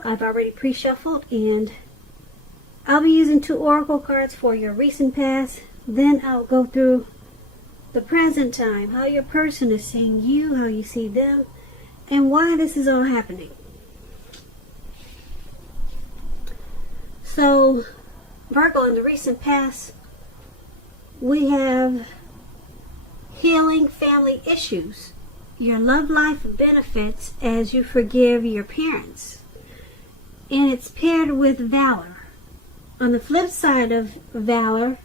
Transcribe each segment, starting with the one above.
Virgo, I've already pre-shuffled, and I'll be using 2 oracle cards for your recent past. Then I'll go through the present time, how your person is seeing you, how you see them, and why this is all happening. So, Virgo, in the recent past, we have healing family issues. Your love life benefits as you forgive your parents. And it's paired with valor. On the flip side of valor,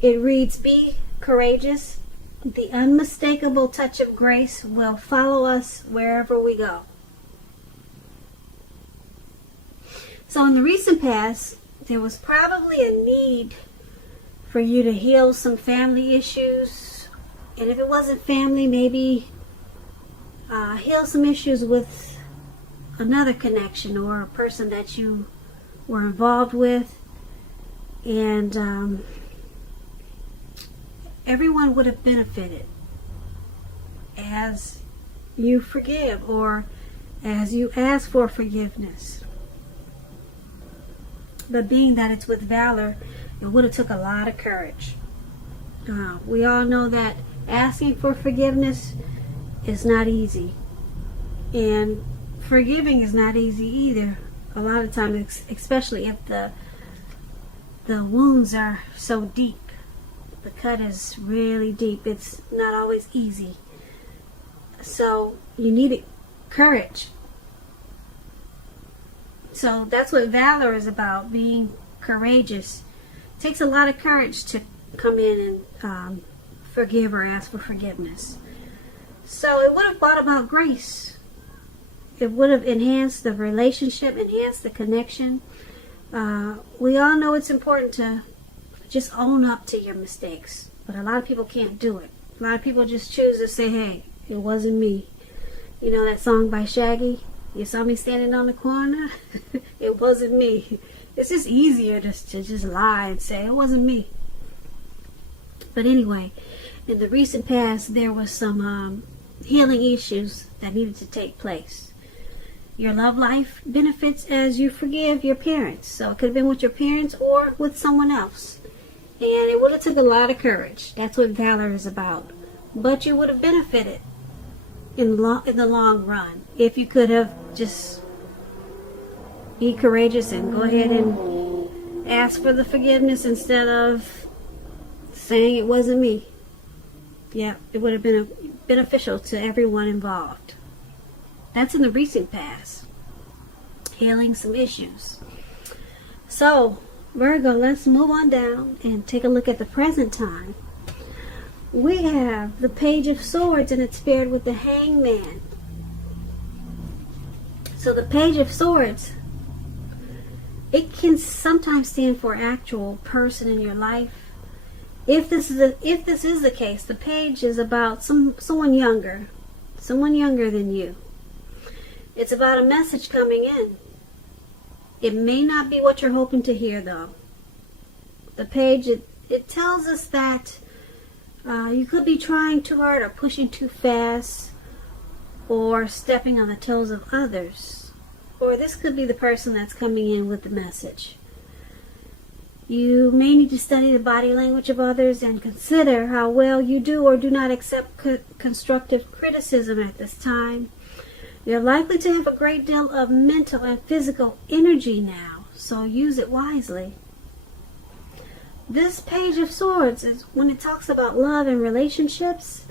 it reads, be courageous. The unmistakable touch of grace will follow us wherever we go. So in the recent past, there was probably a need for you to heal some family issues. And if it wasn't family, maybe heal some issues with another connection or a person that you were involved with. And everyone would have benefited as you forgive or as you ask for forgiveness. But being that it's with valor, it would have took a lot of courage. We all know that asking for forgiveness is not easy. And forgiving is not easy either. A lot of times, especially if the wounds are so deep. The cut is really deep. It's not always easy. So you need courage. So that's what valor is about, being courageous. It takes a lot of courage to come in and forgive or ask for forgiveness. So it would have brought about grace. It would have enhanced the relationship, enhanced the connection. We all know it's important to just own up to your mistakes. But a lot of people can't do it. A lot of people just choose to say, hey, it wasn't me. You know that song by Shaggy? You saw me standing on the corner? It wasn't me. It's just easier to just lie and say, it wasn't me. But anyway, in the recent past, there was some healing issues that needed to take place. Your love life benefits as you forgive your parents. So it could have been with your parents or with someone else. And it would have took a lot of courage. That's what valor is about. But you would have benefited in the long run if you could have just be courageous and go ahead and ask for the forgiveness instead of saying it wasn't me. Yeah, it would have been beneficial to everyone involved. That's in the recent past. Healing some issues. So, Virgo, let's move on down and take a look at the present time. We have the Page of Swords, and it's paired with the Hangman. So the Page of Swords, it can sometimes stand for an actual person in your life. If this is the case, the page is about someone younger than you. It's about a message coming in. It may not be what you're hoping to hear, though. The page, it tells us that you could be trying too hard or pushing too fast or stepping on the toes of others. Or this could be the person that's coming in with the message. You may need to study the body language of others and consider how well you do or do not accept constructive criticism at this time. You're likely to have a great deal of mental and physical energy now, so use it wisely. This Page of Swords is when it talks about love and relationships.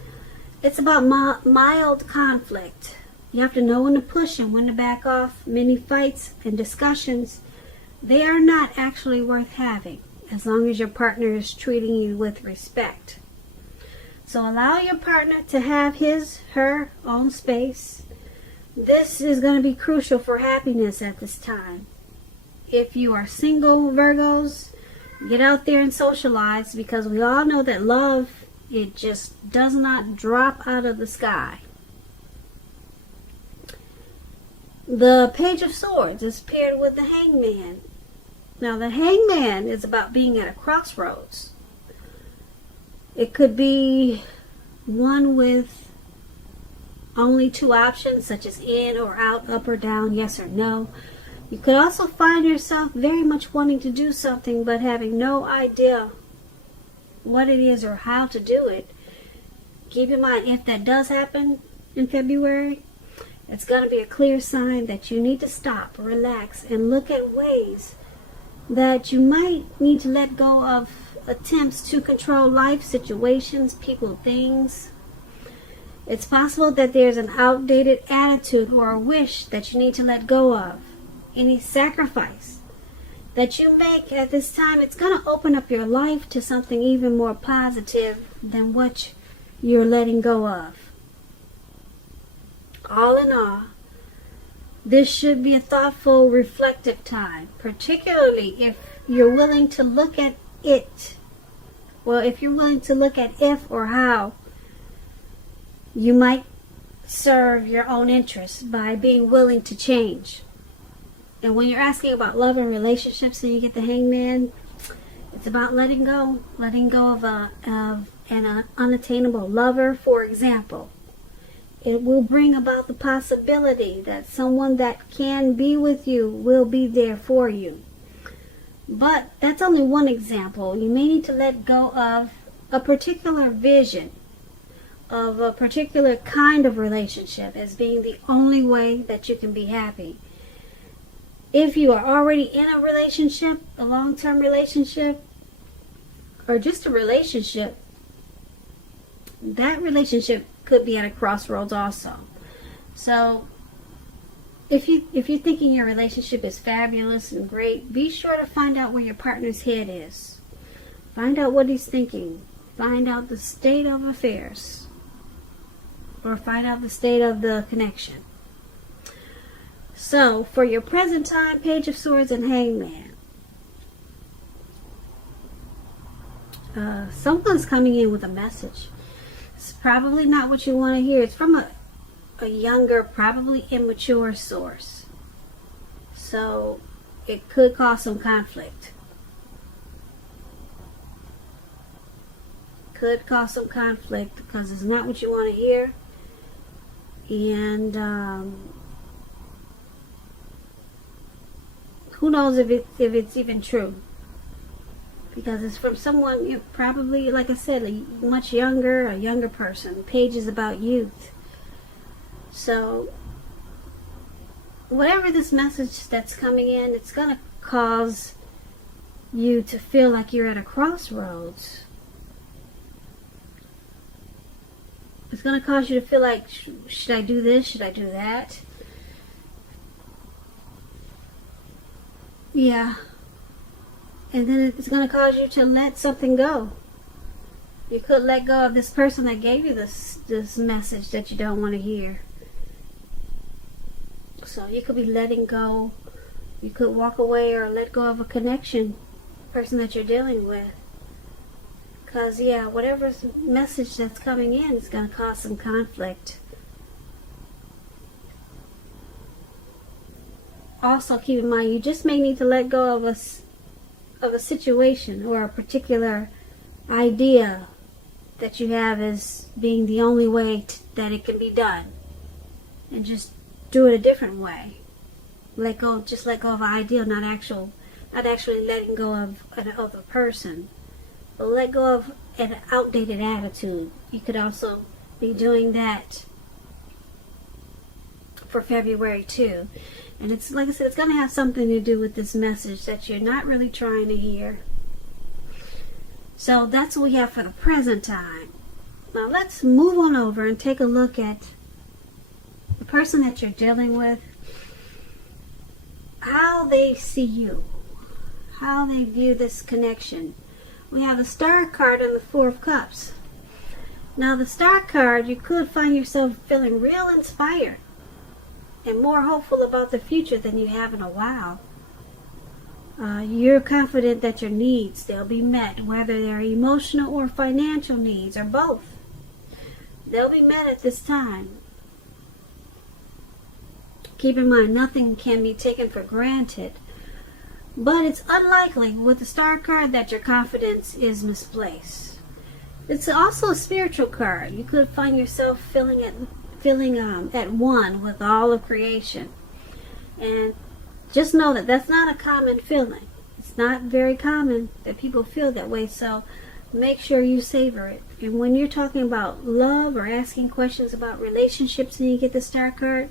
It's about mild conflict. You have to know when to push and when to back off. Many fights and discussions, they are not actually worth having as long as your partner is treating you with respect. So allow your partner to have her own space. This is going to be crucial for happiness at this time. If you are single, Virgos, get out there and socialize, because we all know that love, it just does not drop out of the sky. The Page of Swords is paired with the Hangman. Now the Hangman is about being at a crossroads. It could be one with only 2 options, such as in or out, up or down, yes or no. You could also find yourself very much wanting to do something but having no idea what it is or how to do it. Keep in mind, if that does happen in February, it's going to be a clear sign that you need to stop, relax, and look at ways that you might need to let go of attempts to control life, situations, people, things. It's possible that there's an outdated attitude or a wish that you need to let go of. Any sacrifice that you make at this time, it's going to open up your life to something even more positive than what you're letting go of. All in all, this should be a thoughtful, reflective time, particularly if you're willing to look at it. Well, if you're willing to look at if or how you might serve your own interests by being willing to change. And when you're asking about love and relationships and you get the Hangman, it's about letting go of an unattainable lover, for example. It will bring about the possibility that someone that can be with you will be there for you. But that's only one example. You may need to let go of a particular vision of a particular kind of relationship as being the only way that you can be happy. If you are already in a relationship, a long-term relationship, or just a relationship, that relationship could be at a crossroads also. So if you're thinking your relationship is fabulous and great, be sure to find out where your partner's head is. Find out what he's thinking. Find out the state of affairs. Or find out the state of the connection. So, for your present time, Page of Swords and Hangman. Someone's coming in with a message. It's probably not what you want to hear. It's from a younger, probably immature source. So, it could cause some conflict. Could cause some conflict because it's not what you want to hear. And who knows if it's even true, because it's from someone probably, like I said, a younger person. The page is about youth. So whatever this message that's coming in, it's going to cause you to feel like you're at a crossroads. It's going to cause you to feel like, should I do this? Should I do that? Yeah. And then it's going to cause you to let something go. You could let go of this person that gave you this message that you don't want to hear. So you could be letting go. You could walk away or let go of a connection, person that you're dealing with. Because, yeah, whatever message that's coming in is going to cause some conflict. Also, keep in mind, you just may need to let go of a situation or a particular idea that you have as being the only way that it can be done. And just do it a different way. Just let go of an idea, not actually letting go of a person. But let go of an outdated attitude. You could also be doing that for February too. And it's, like I said, it's going to have something to do with this message that you're not really trying to hear. So that's what we have for the present time. Now let's move on over and take a look at the person that you're dealing with, how they see you, how they view this connection. We have the Star card and the Four of Cups. Now the Star card, you could find yourself feeling real inspired and more hopeful about the future than you have in a while. You're confident that your needs, they'll be met, whether they're emotional or financial needs or both. They'll be met at this time. Keep in mind, nothing can be taken for granted. But it's unlikely with the Star card that your confidence is misplaced. It's also a spiritual card. You could find yourself feeling at one with all of creation. And just know that that's not a common feeling. It's not very common that people feel that way, so make sure you savor it. And when you're talking about love or asking questions about relationships and you get the Star card,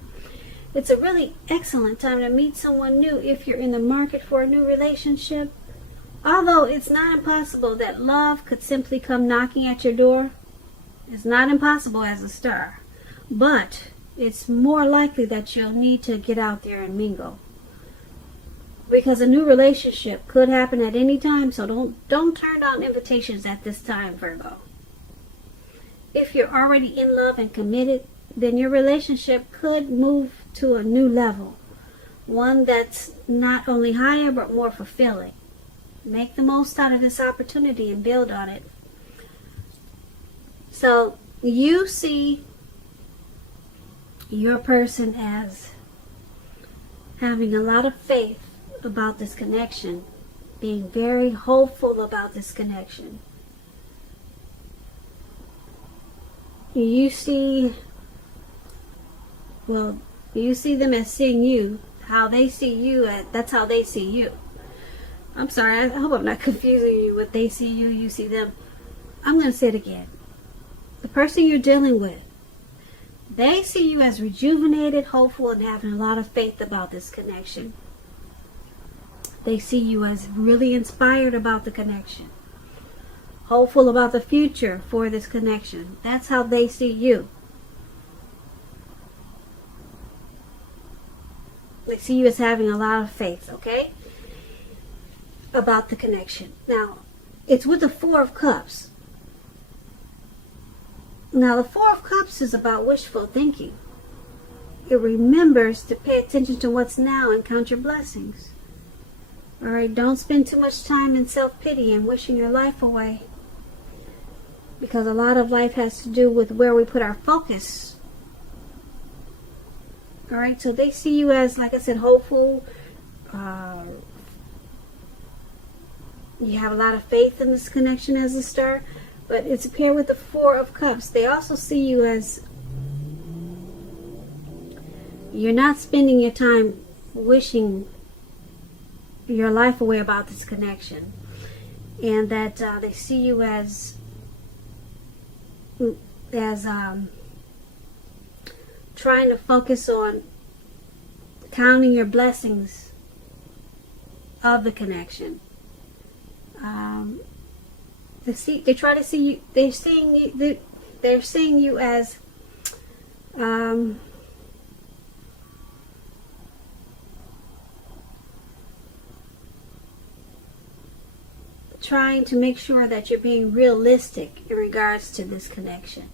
it's a really excellent time to meet someone new if you're in the market for a new relationship. Although it's not impossible that love could simply come knocking at your door. It's not impossible as a Star. But it's more likely that you'll need to get out there and mingle. Because a new relationship could happen at any time, so don't turn down invitations at this time, Virgo. If you're already in love and committed, then your relationship could move to a new level. One that's not only higher, but more fulfilling. Make the most out of this opportunity and build on it. So, you see your person as having a lot of faith about this connection, being very hopeful about this connection. You see them as seeing you, how they see you, that's how they see you. I'm sorry, I hope I'm not confusing you with they see you, you see them. I'm going to say it again. The person you're dealing with, they see you as rejuvenated, hopeful, and having a lot of faith about this connection. They see you as really inspired about the connection, hopeful about the future for this connection. That's how they see you. They see you as having a lot of faith, okay, about the connection. Now, it's with the Four of Cups. Now, the Four of Cups is about wishful thinking. It remembers to pay attention to what's now and count your blessings. All right, don't spend too much time in self-pity and wishing your life away. Because a lot of life has to do with where we put our focus. All right, so they see you as, like I said, hopeful. You have a lot of faith in this connection as a Star. But it's a pair with the Four of Cups. They also see you as you're not spending your time wishing your life away about this connection. And that they see you as trying to focus on counting your blessings of the connection. They try to see you. They're seeing you as trying to make sure that you're being realistic in regards to this connection.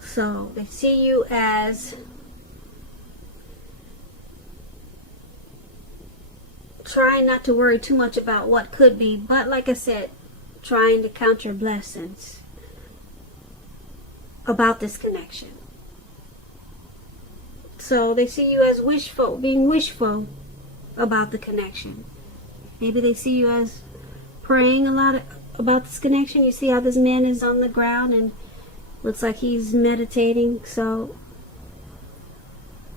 So they see you as trying not to worry too much about what could be, but like I said, trying to count your blessings about this connection. So they see you as wishful, being wishful about the connection. Maybe they see you as praying a lot about this connection. You see how this man is on the ground and looks like he's meditating. So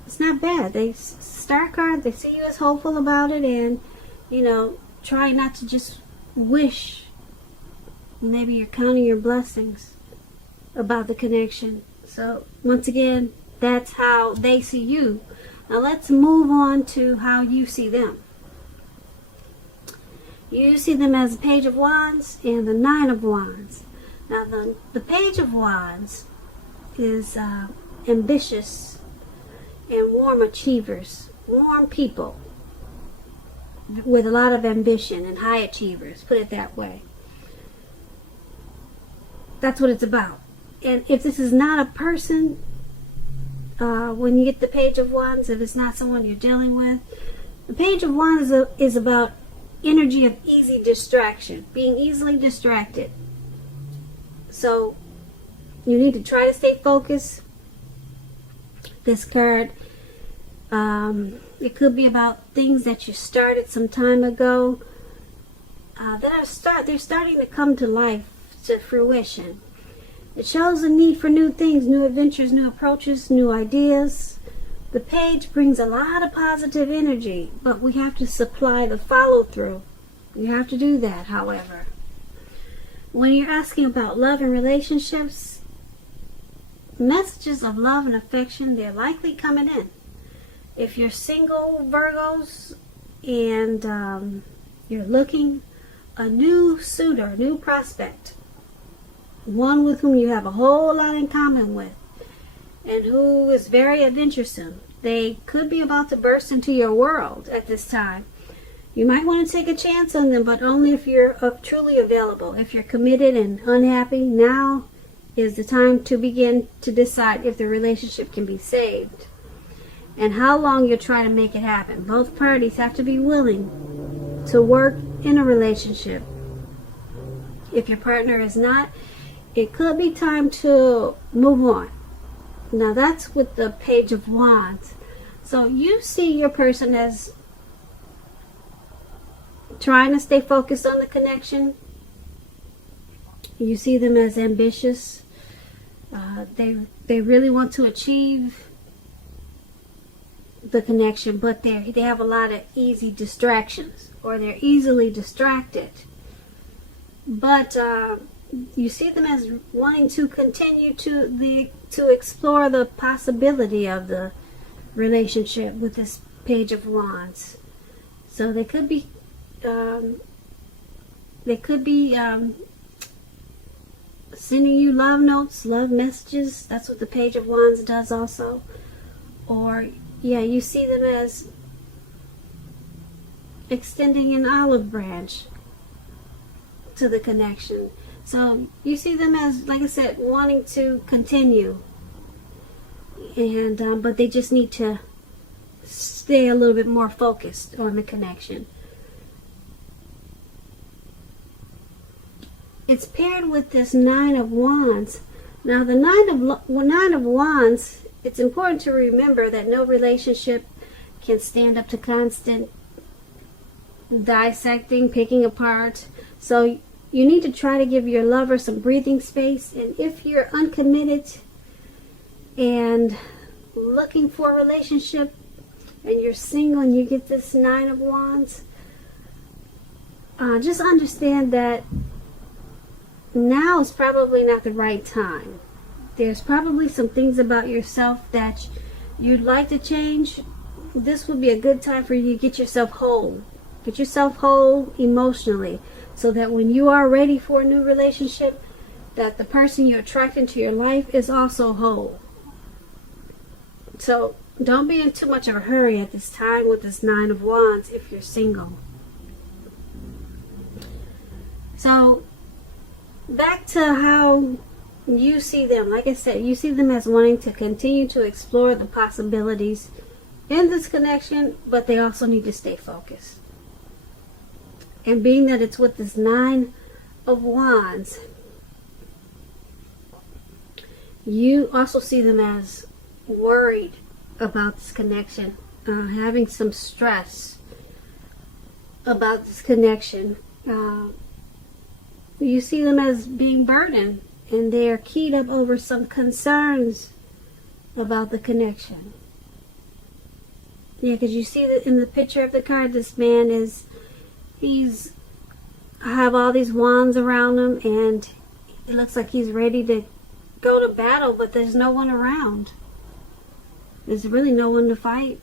it's not bad. They Star card, they see you as hopeful about it, and try not to just wish. Maybe you're counting your blessings about the connection. So once again, that's how they see you. Now let's move on to how you see them. You see them as the Page of Wands and the Nine of Wands. Now the Page of Wands is ambitious and warm achievers, warm people with a lot of ambition and high achievers, put it that way. That's what it's about. And if this is not a person, when you get the Page of Wands, if it's not someone you're dealing with, the Page of Wands is about energy of easy distraction, being easily distracted. So you need to try to stay focused. This card, it could be about things that you started some time ago they're starting to come to life, to fruition. It shows a need for new things, new adventures, new approaches, new ideas. The page brings a lot of positive energy, but we have to supply the follow-through. You have to do that, however. When you're asking about love and relationships, messages of love and affection, they're likely coming in. If you're single, Virgos, and you're looking, a new suitor, a new prospect, one with whom you have a whole lot in common with, and who is very adventuresome. They could be about to burst into your world at this time. You might want to take a chance on them, but only if you're truly available. If you're committed and unhappy, now is the time to begin to decide if the relationship can be saved and how long you'll try to make it happen. Both parties have to be willing to work in a relationship. If your partner is not, it could be time to move on. Now that's with the Page of Wands. So you see your person as trying to stay focused on the connection. You see them as ambitious. They really want to achieve the connection, but they have a lot of easy distractions, or they're easily distracted. But you see them as wanting to continue to explore the possibility of the relationship with this Page of Wands. So they could be sending you love notes, love messages. That's what the Page of Wands does also. Or yeah, you see them as extending an olive branch to the connection. So you see them as, like I said, wanting to continue, and but they just need to stay a little bit more focused on the connection. It's paired with this Nine of Wands. Now the Nine of Wands, it's important to remember that no relationship can stand up to constant dissecting, picking apart. So you need to try to give your lover some breathing space. And if you're uncommitted and looking for a relationship and you're single and you get this Nine of Wands, just understand that now is probably not the right time. There's probably some things about yourself that you'd like to change. This would be a good time for you to get yourself whole. Get yourself whole emotionally, so that when you are ready for a new relationship, that the person you attract into your life is also whole. So don't be in too much of a hurry at this time with this Nine of Wands if you're single. So back to how you see them. Like I said, you see them as wanting to continue to explore the possibilities in this connection, but they also need to stay focused. And being that it's with this Nine of Wands, you also see them as worried about this connection, having some stress about this connection. You see them as being burdened, and they are keyed up over some concerns about the connection. Yeah, because you see that in the picture of the card, this man he's have all these wands around him, and it looks like he's ready to go to battle, but there's no one around. There's really no one to fight.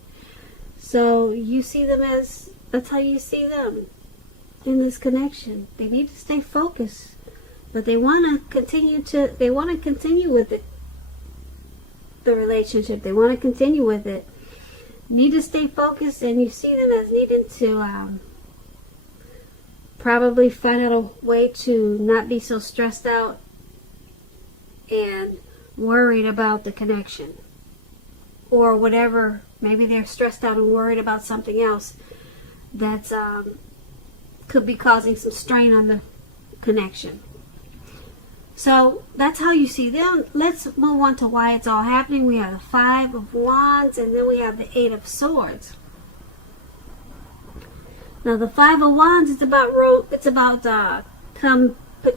So you see them as, that's how you see them in this connection. They need to stay focused, but they want to continue with it, the relationship. They want to continue with it. Need to stay focused, and you see them as needing to probably find out a way to not be so stressed out and worried about the connection, or whatever. Maybe they're stressed out and worried about something else that's could be causing some strain on the connection. So that's how you see them. Let's move on to why it's all happening. We have the Five of Wands, and then we have the Eight of Swords. Now the Five of Wands is about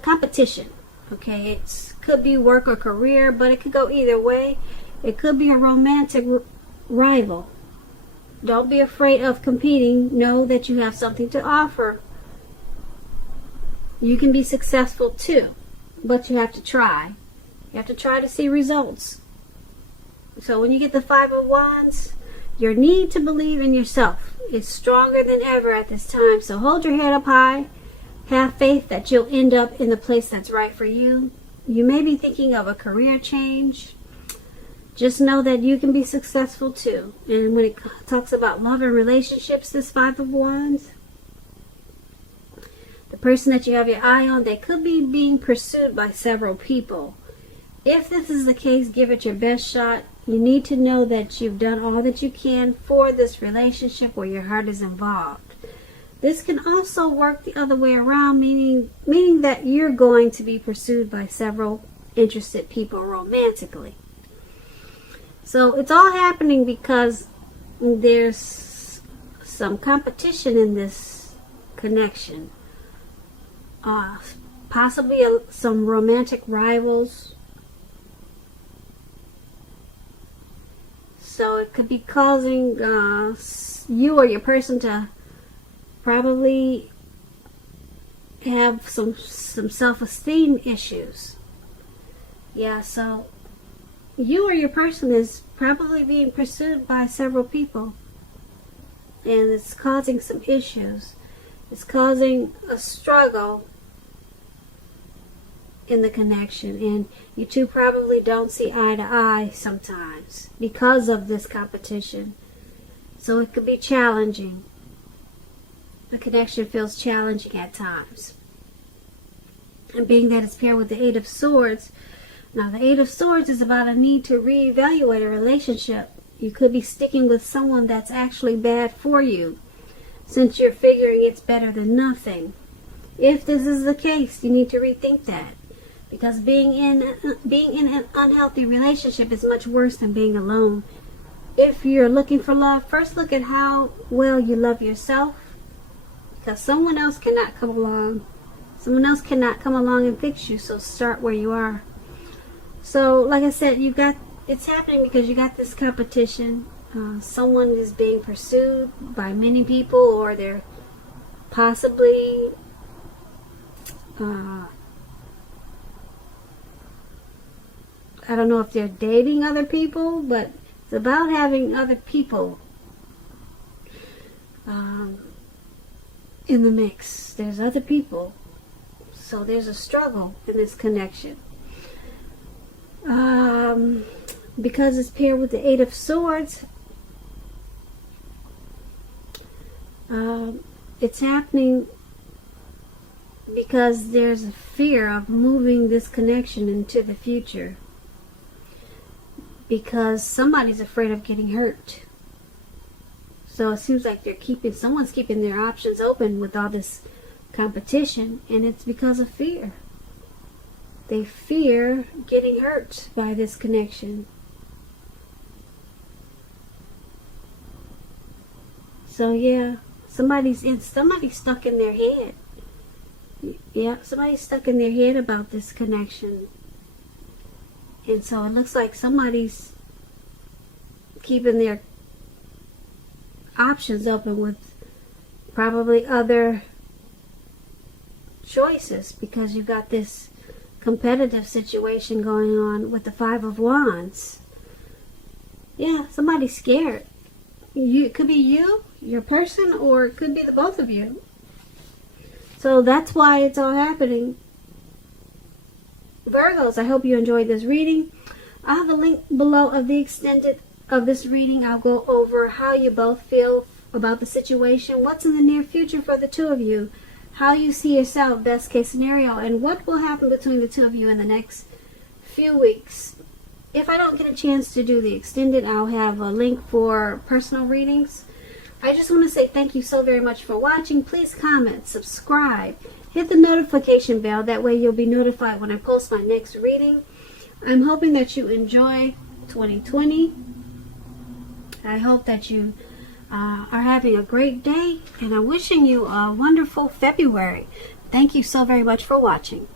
competition. Okay, it could be work or career, but it could go either way. It could be a romantic rival. Don't be afraid of competing. Know that you have something to offer. You can be successful too, but you have to try. You have to try to see results. So when you get the Five of Wands, your need to believe in yourself is stronger than ever at this time. So hold your head up high. Have faith that you'll end up in the place that's right for you. You may be thinking of a career change. Just know that you can be successful too. And when it talks about love and relationships, this Five of Wands, the person that you have your eye on, they could be being pursued by several people. If this is the case, give it your best shot. You need to know that you've done all that you can for this relationship where your heart is involved. This can also work the other way around, meaning that you're going to be pursued by several interested people romantically. So it's all happening because there's some competition in this connection. Possibly some romantic rivals. So it could be causing you or your person to probably have some self-esteem issues. Yeah, so you or your person is probably being pursued by several people. And it's causing some issues. It's causing a struggle in the connection. And you two probably don't see eye to eye sometimes because of this competition. So it could be challenging. The connection feels challenging at times. And being that it's paired with the Eight of Swords, now the Eight of Swords is about a need to reevaluate a relationship. You could be sticking with someone that's actually bad for you, since you're figuring it's better than nothing. If this is the case, you need to rethink that. Because being in an unhealthy relationship is much worse than being alone. If you're looking for love, first look at how well you love yourself. Because someone else cannot come along. Someone else cannot come along and fix you. So start where you are. So, like I said, it's happening because you got this competition. Someone is being pursued by many people, or they're possibly I don't know if they're dating other people, but it's about having other people in the mix. There's other people. So there's a struggle in this connection. Because it's paired with the Eight of Swords, it's happening because there's a fear of moving this connection into the future. Because somebody's afraid of getting hurt. So it seems like someone's keeping their options open with all this competition, and it's because of fear. They fear getting hurt by this connection. So yeah, somebody's stuck in their head. Yeah, somebody's stuck in their head about this connection. And so it looks like somebody's keeping their options open with probably other choices, because you've got this competitive situation going on with the Five of Wands. Yeah, somebody's scared. It could be you, your person, or it could be the both of you. So that's why it's all happening. Virgos, I hope you enjoyed this reading. I have a link below of the extended of this reading. I'll go over how you both feel about the situation, what's in the near future for the two of you, how you see yourself, best case scenario, and what will happen between the two of you in the next few weeks. If I don't get a chance to do the extended, I'll have a link for personal readings. I just want to say thank you so very much for watching. Please comment, subscribe, hit the notification bell. That way you'll be notified when I post my next reading. I'm hoping that you enjoy 2020. I hope that you are having a great day, and I'm wishing you a wonderful February. Thank you so very much for watching.